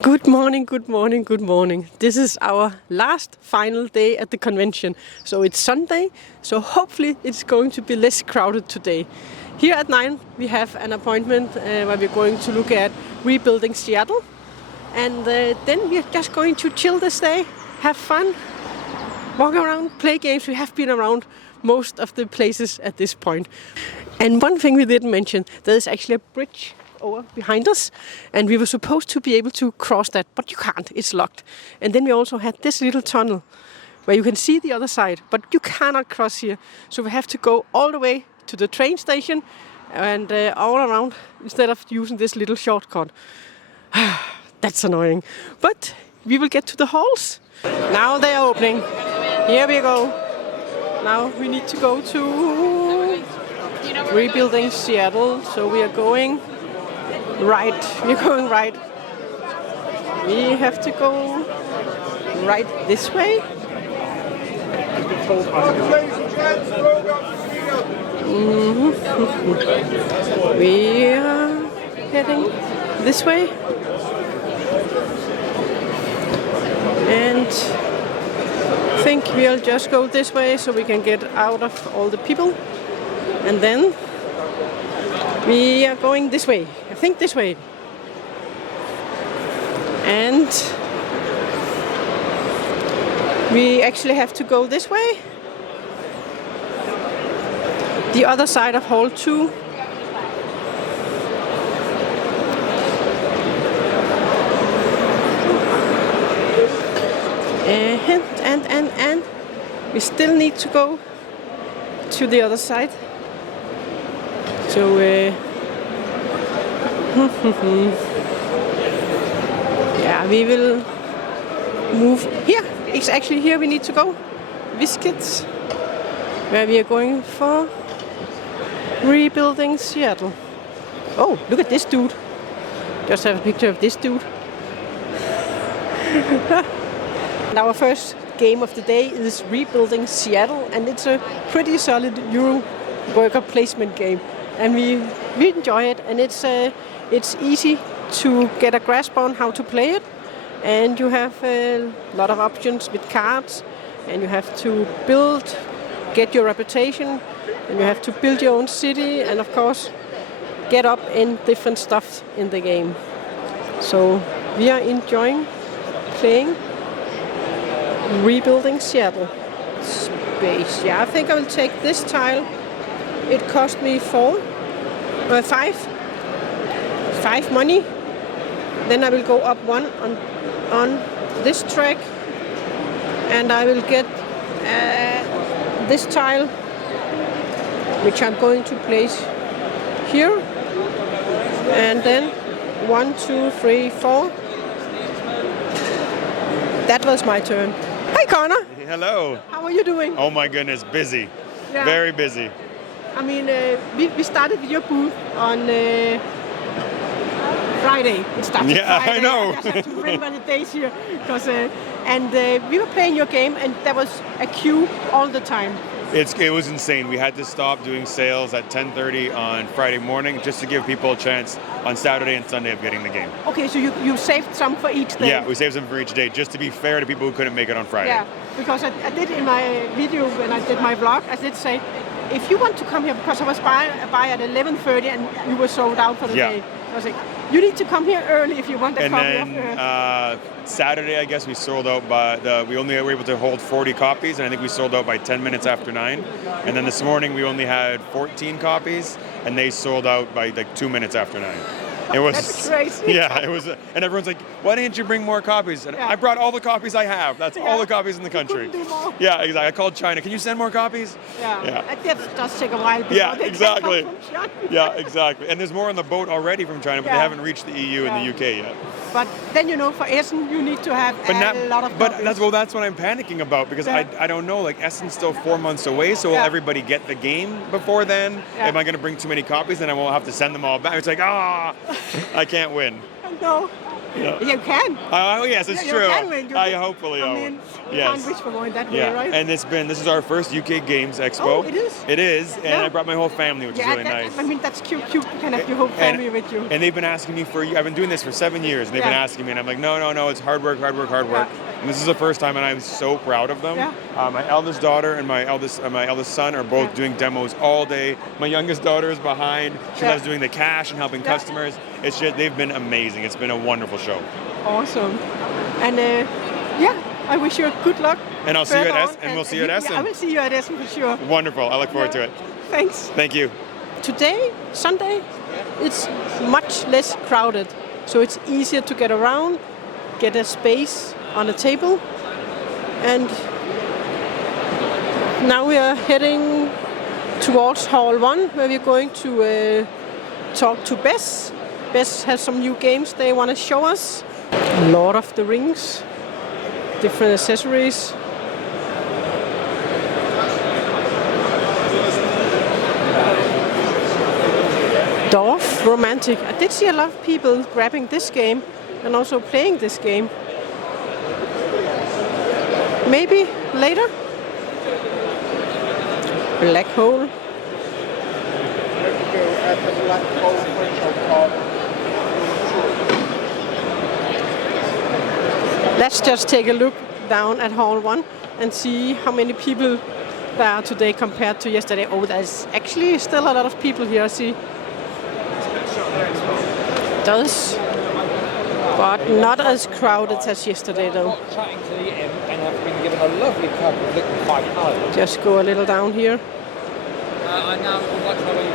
Good morning, good morning, good morning. This is our last final day at the convention. So it's Sunday, so hopefully it's going to be less crowded today. Here at 9 we have an appointment where we're going to look at rebuilding Seattle. And then we're just going to chill this day, have fun, walk around, play games. We have been around most of the places at this point. And one thing we didn't mention, there is actually a bridge over behind us, and we were supposed to be able to cross that, but you can't, it's locked. And then we also had this little tunnel where you can see the other side, but you cannot cross here. So we have to go all the way to the train station and all around instead of using this little shortcut. That's annoying. But we will get to the halls. Now they are opening. Here we go. Now we need to go to rebuilding Seattle. So we are going right. We're going right. We have to go right this way. We are heading this way. And I think we'll just go this way so we can get out of all the people. And then we are going this way. I think this way. And we actually have to go this way. The other side of Hall 2. And we still need to go to the other side. So yeah, we will move here. It's actually here we need to go. Biscuits, where we are going for rebuilding Seattle. Oh, look at this dude. Just have a picture of this dude. Our first game of the day is rebuilding Seattle, and it's a pretty solid Euro worker placement game, and we enjoy it, and it's easy to get a grasp on how to play it, and you have a lot of options with cards, and you have to build, get your reputation, and you have to build your own city, and of course get up in different stuff in the game. So we are enjoying playing rebuilding Seattle. Space. Yeah, I think I will take this tile. It cost me 5 money. Then I will go up one on this track, and I will get this tile, which I'm going to place here. And then 1, 2, 3, 4. That was my turn. Hi, Connor. Hello. How are you doing? Oh my goodness, busy. Yeah. Very busy. I mean, we started with your booth on Friday. It started Yeah, Friday. I know. I just have to remember the days here. And we were playing your game, and there was a queue all the time. It was insane. We had to stop doing sales at 10:30 on Friday morning just to give people a chance on Saturday and Sunday of getting the game. Okay, so you saved some for each day? Yeah, we saved some for each day just to be fair to people who couldn't make it on Friday. Yeah, because I did in my video when I did my vlog, I did say, if you want to come here, because I was by at 11:30 and you were sold out for the day. I was like, you need to come here early if you want a copy of And Saturday, I guess we sold out we only were able to hold 40 copies, and I think we sold out by 10 minutes after 9. And then this morning we only had 14 copies, and they sold out by like 2 minutes after 9. It was That's crazy. Yeah, it was, and everyone's like, "Why didn't you bring more copies?" And I brought all the copies I have. That's all the copies in the country. You couldn't do more. Yeah, exactly. I called China. Can you send more copies? Yeah. That does take a while. Yeah, exactly. Yeah, exactly. And there's more on the boat already from China, but they haven't reached the EU and the UK yet. But then for Essen you need to have a lot of copies. But that's what I'm panicking about, because I don't know. Like, Essen's still 4 months away, so will everybody get the game before then? Am I going to bring too many copies and I won't have to send them all back? It's like, I can't win. No. You can. Oh yes, it's You true. can win. Hopefully, I mean, you yes. can't wish for more in that way, Yeah, right? and this is our first UK Games Expo. Oh, it is? It is, and Yeah. I brought my whole family, which is really nice. I mean, that's cute. You can have your whole family with you. And they've been asking me I've been doing this for 7 years, and they've been asking me, and I'm like, no, it's hard work. And this is the first time, and I'm so proud of them. Yeah. My eldest daughter and my eldest son are both doing demos all day. My youngest daughter is behind. She loves doing the cash and helping customers. It's just, they've been amazing. It's been a wonderful show. Awesome. And I wish you good luck. And I'll see you at Essen, and we'll see you at Essen. I will see you at Essen for sure. Wonderful. I look forward to it. Thanks. Thank you. Today, Sunday, it's much less crowded. So it's easier to get around, get a space on a table. And now we are heading towards Hall 1, where we're going to talk to Bess. Bess has some new games they want to show us. Lord of the Rings, different accessories. Dorf Romantic. I did see a lot of people grabbing this game and also playing this game. Maybe later? Black Hole. Let's just take a look down at Hall 1 and see how many people there are today compared to yesterday. Oh, there's actually still a lot of people here, I see. Does, but not as crowded as yesterday though. Chatting to the imp, and I've been given a lovely cup of liquid 5 Just go a little down here. I now watch how you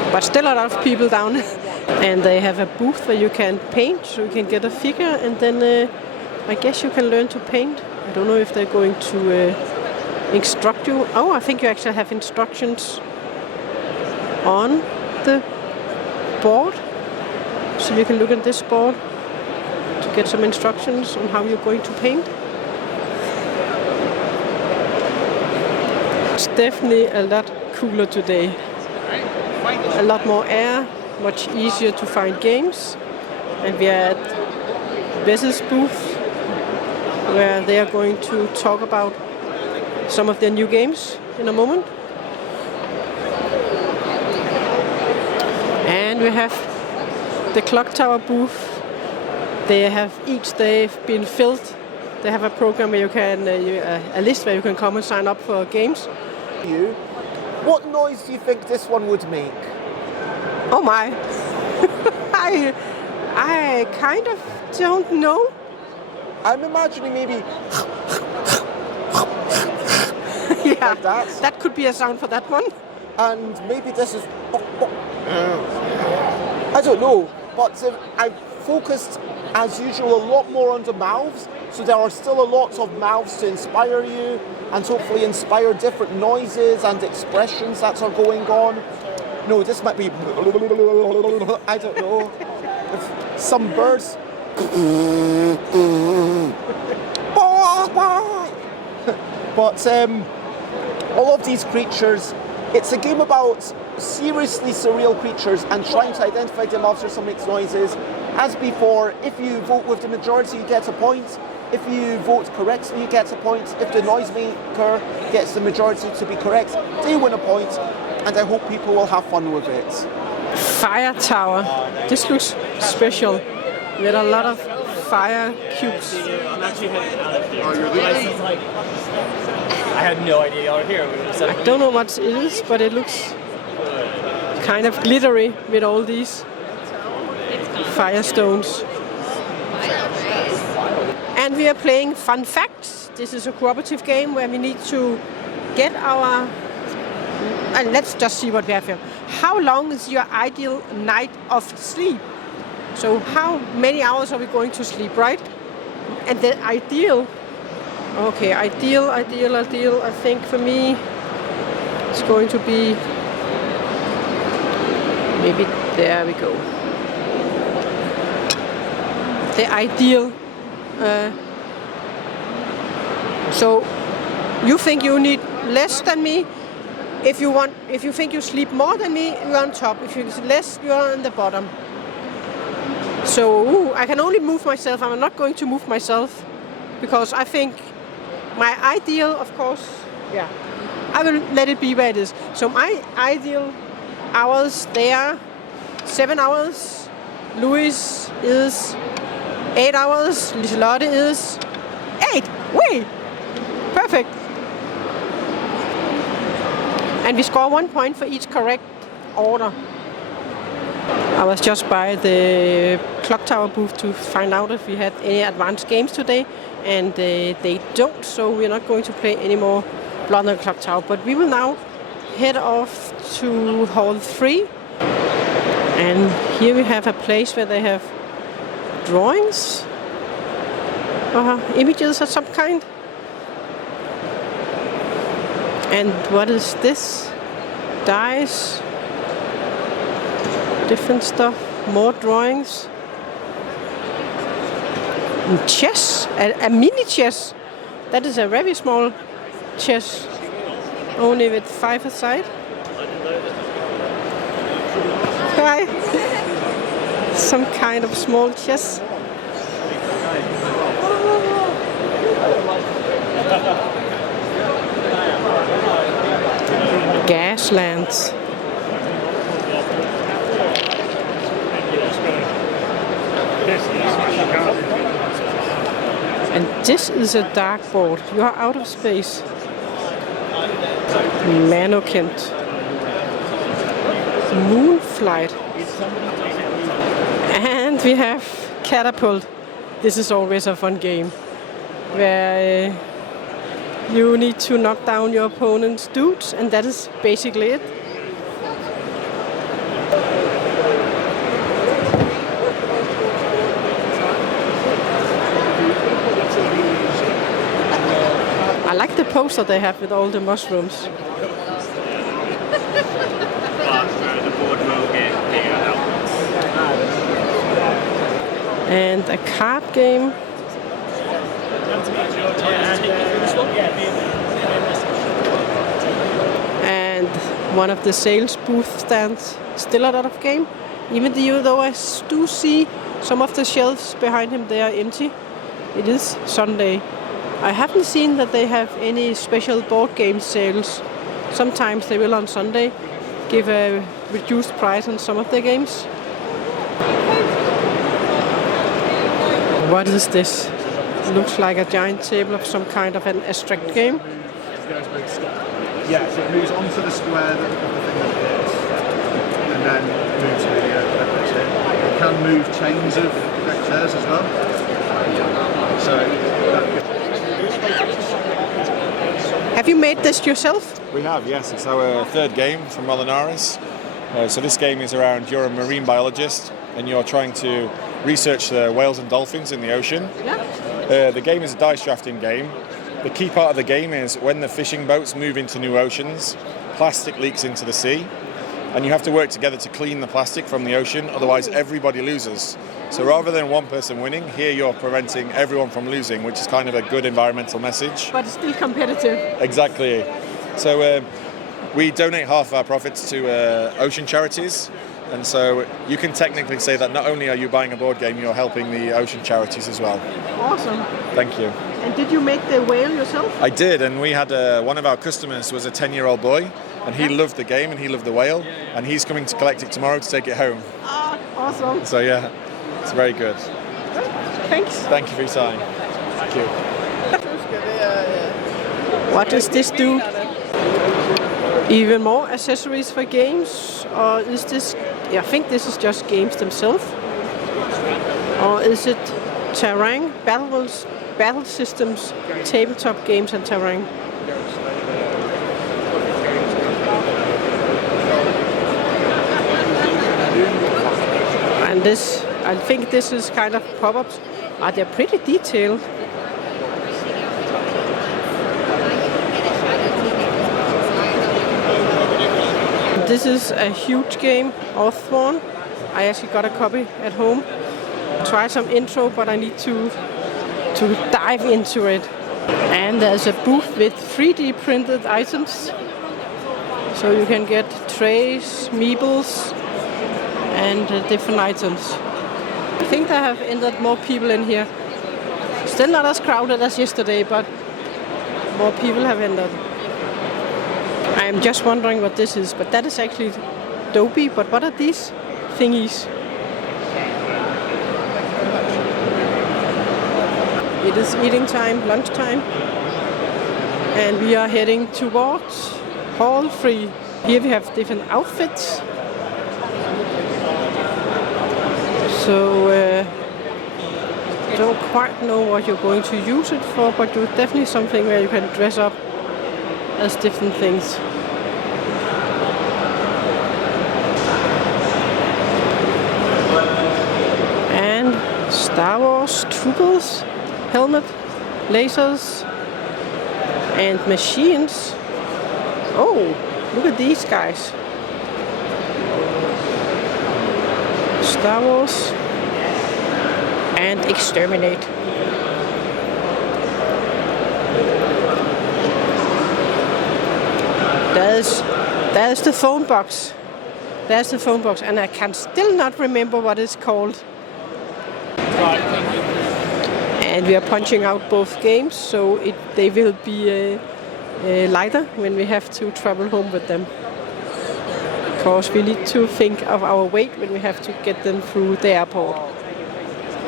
go. But still a lot of people down. And they have a booth where you can paint, so you can get a figure, and then I guess you can learn to paint. I don't know if they're going to instruct you. Oh, I think you actually have instructions on the board. So you can look at this board to get some instructions on how you're going to paint. It's definitely a lot cooler today. A lot more air, much easier to find games. And we are at Bess's booth, where they are going to talk about some of their new games in a moment. And we have the Clock Tower booth. They have each day been filled. They have a program where you can, a list where you can come and sign up for games. What noise do you think this one would make? Oh my! I kind of don't know. I'm imagining maybe Yeah, like that. that could be a sound for that one. And maybe this is... I don't know, but I've focused, as usual, a lot more on the mouths, so there are still a lot of mouths to inspire you, and hopefully inspire different noises and expressions that are going on. No, this might be... I don't know. If some birds... But all of these creatures, it's a game about seriously surreal creatures and trying to identify them after some makes noises. As before, if you vote with the majority, you get a point. If you vote correctly, you get a point. If the noisemaker gets the majority to be correct, they win a point. And I hope people will have fun with it. Fire tower. This looks special. With a lot of fire cubes. I had no idea you were here. I don't know what it is, but it looks kind of glittery with all these firestones. And we are playing Fun Facts. This is a cooperative game where we need to get our... And let's just see what we have here. How long is your ideal night of sleep? So how many hours are we going to sleep, right? And the ideal... Okay, ideal. I think for me, it's going to be... Maybe there we go. The ideal. So you think you need less than me? If you think you sleep more than me, you're on top. If you sleep less, you're on the bottom. So I can only move myself. I'm not going to move myself because I think my ideal, of course, yeah, I will let it be where it is. So my ideal hours, they are 7 hours. Louis is 8 hours. Liselotte is 8. Wait, perfect. And we score 1 point for each correct order. I was just by the clock tower booth to find out if we had any advanced games today, and they don't, so we're not going to play any more Blood on the Clock Tower. But we will now head off to Hall 3, and here we have a place where they have drawings, images of some kind. And what is this? Dice. Different stuff. More drawings. And chess. A mini chess. That is a very small chess. Only with 5 aside. Hi. Some kind of small chess. Gas lamps. And this is a dartboard. You are out of space. Mannequin. Moonflight. And we have Catapult. This is always a fun game where you need to knock down your opponent's dudes, and that is basically it. I like the poster they have with all the mushrooms. The board will get bigger help. And a card game. And one of the sales booth stands. Still a lot of game. Even though I do see some of the shelves behind him, they are empty. It is Sunday. I haven't seen that they have any special board game sales. Sometimes they will on Sunday give a reduced price on some of their games. What is this? Looks like a giant table of some kind of an abstract game. Yeah, so it moves onto the square that the thing appears, and then moves to the deck chair. It can move chains of deck chairs as well. Have you made this yourself? We have, yes. It's our third game from Molinaris. So this game is around, you're a marine biologist and you're trying to research the whales and dolphins in the ocean. Yeah. The game is a dice drafting game. The key part of the game is when the fishing boats move into new oceans, plastic leaks into the sea, and you have to work together to clean the plastic from the ocean, otherwise everybody loses. So rather than one person winning, here you're preventing everyone from losing, which is kind of a good environmental message. But it's still competitive. Exactly. So we donate half of our profits to ocean charities. And so you can technically say that not only are you buying a board game, you're helping the ocean charities as well. Awesome. Thank you. And did you make the whale yourself? I did, and we had one of our customers was a 10-year-old boy, and he loved the game and he loved the whale, and he's coming to collect it tomorrow to take it home. Ah, awesome. So yeah, it's very good. Thanks. Thank you for your time. Thank you. What does this do? Even more accessories for games? Or is this... I think this is just games themselves. Or is it terrain, battle systems, tabletop games and terrain? And this, I think this is kind of pop-ups. They're pretty detailed. This is a huge game, Orthworn. I actually got a copy at home. Try some intro, but I need to dive into it. And there's a booth with 3D printed items. So you can get trays, meeples, and different items. I think they have entered more people in here. Still not as crowded as yesterday, but more people have entered. I am just wondering what this is, but that is actually dopey. But what are these thingies? It is eating time, lunchtime, and we are heading towards Hall 3. Here we have different outfits. So don't quite know what you're going to use it for, but it's definitely something where you can dress up as different things. And Star Wars troopers, helmet, lasers, and machines. Oh, look at these guys. Star Wars and exterminate. There's the phone box. There's the phone box, and I can still not remember what it's called. And we are punching out both games, so they will be lighter when we have to travel home with them. Because we need to think of our weight when we have to get them through the airport.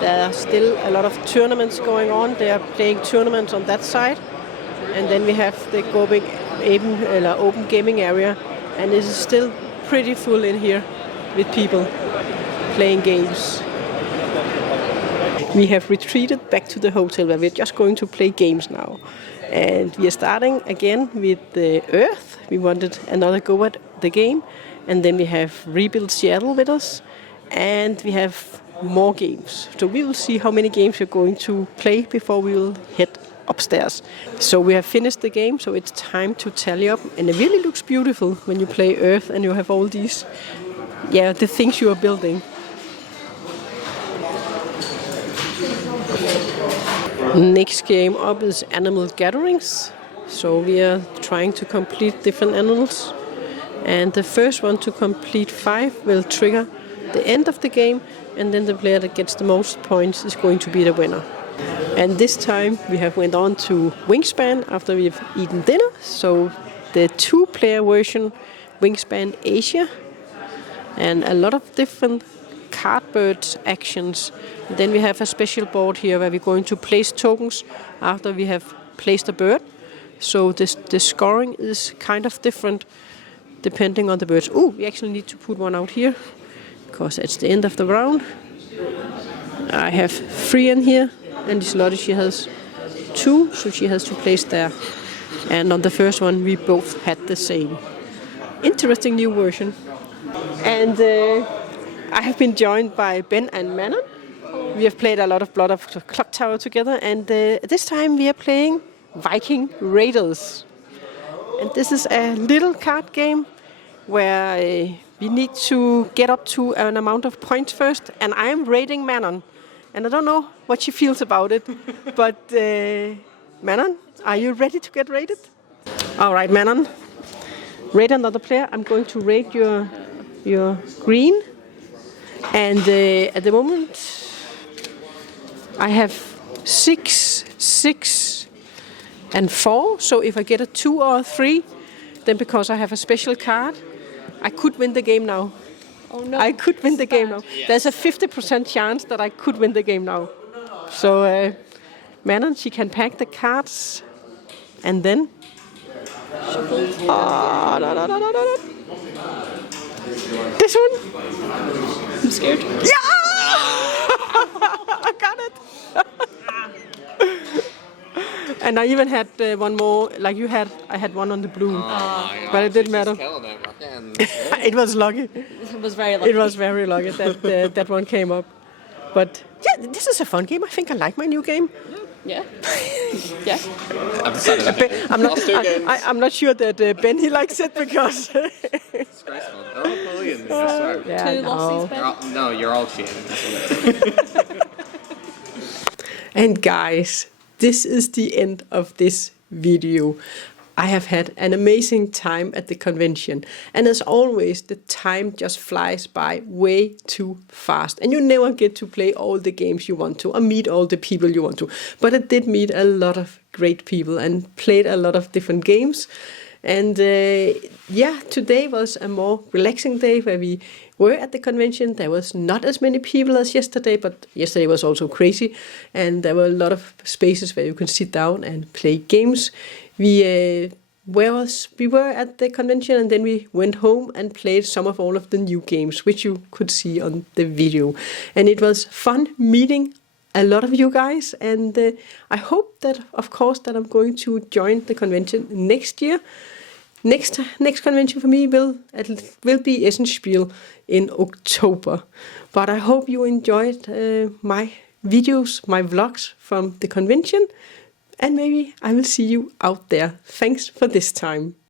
There are still a lot of tournaments going on. They are playing tournaments on that side. And then we have the open gaming area. And it is still pretty full in here with people playing games. We have retreated back to the hotel where we're just going to play games now. And we are starting again with the Earth. We wanted another go at the game. And then we have Rebuild Seattle with us. And we have more games. So we will see how many games we're going to play before we will head upstairs. So we have finished the game, so it's time to tally up. And it really looks beautiful when you play Earth and you have all these, the things you are building. Next game up is Animal Gatherings. So we are trying to complete different animals. And the first one to complete 5 will trigger the end of the game, and then the player that gets the most points is going to be the winner. And this time we have went on to Wingspan after we've eaten dinner. So the 2-player version, Wingspan Asia, and a lot of different cardboard actions. Then we have a special board here where we're going to place tokens after we have placed a bird. So the scoring is kind of different depending on the birds. Oh, we actually need to put one out here because it's the end of the round. I have 3 in here, and Liselotte, she has 2, so she has to place there. And on the first one, we both had the same. Interesting new version. And I have been joined by Ben and Manon. We have played a lot of Blood of Clock Tower together, and this time we are playing Viking Raiders. And this is a little card game where we need to get up to an amount of points first. And I am raiding Manon. And I don't know what she feels about it. But Manon, are you ready to get raided? All right, Manon. Raid another player. I'm going to raid your green. And at the moment, I have 6, 6, and 4. So if I get a 2 or a 3, then because I have a special card, I could win the game now. Oh no. I could win the game now. Yes. There's a 50% chance that I could win the game now. So Manon, she can pack the cards and then... No. This one? I'm scared. Yeah! I got it! And I even had one more, like you had. I had one on the blue, but it didn't matter. It was lucky. It was very lucky. It was very lucky that that one came up. But yeah, this is a fun game. I think I like my new game. Yeah. Yeah. I've decided I'm not sure that Ben he likes it because. disgraceful. Don't bully me, I swear. Yeah, 2 losses, Ben? No, you're all cheating. And guys, this is the end of this video. I have had an amazing time at the convention, and as always, the time just flies by way too fast, and you never get to play all the games you want to or meet all the people you want to. But I did meet a lot of great people and played a lot of different games. And today was a more relaxing day where we were at the convention. There was not as many people as yesterday, but yesterday was also crazy, and there were a lot of spaces where you can sit down and play games. We were at the convention, and then we went home and played some of all of the new games, which you could see on the video. And it was fun meeting a lot of you guys, and I hope that, of course, that I'm going to join the convention next year. Next convention for me will be Essenspiel in October. But I hope you enjoyed my videos, my vlogs from the convention, and maybe I will see you out there. Thanks for this time.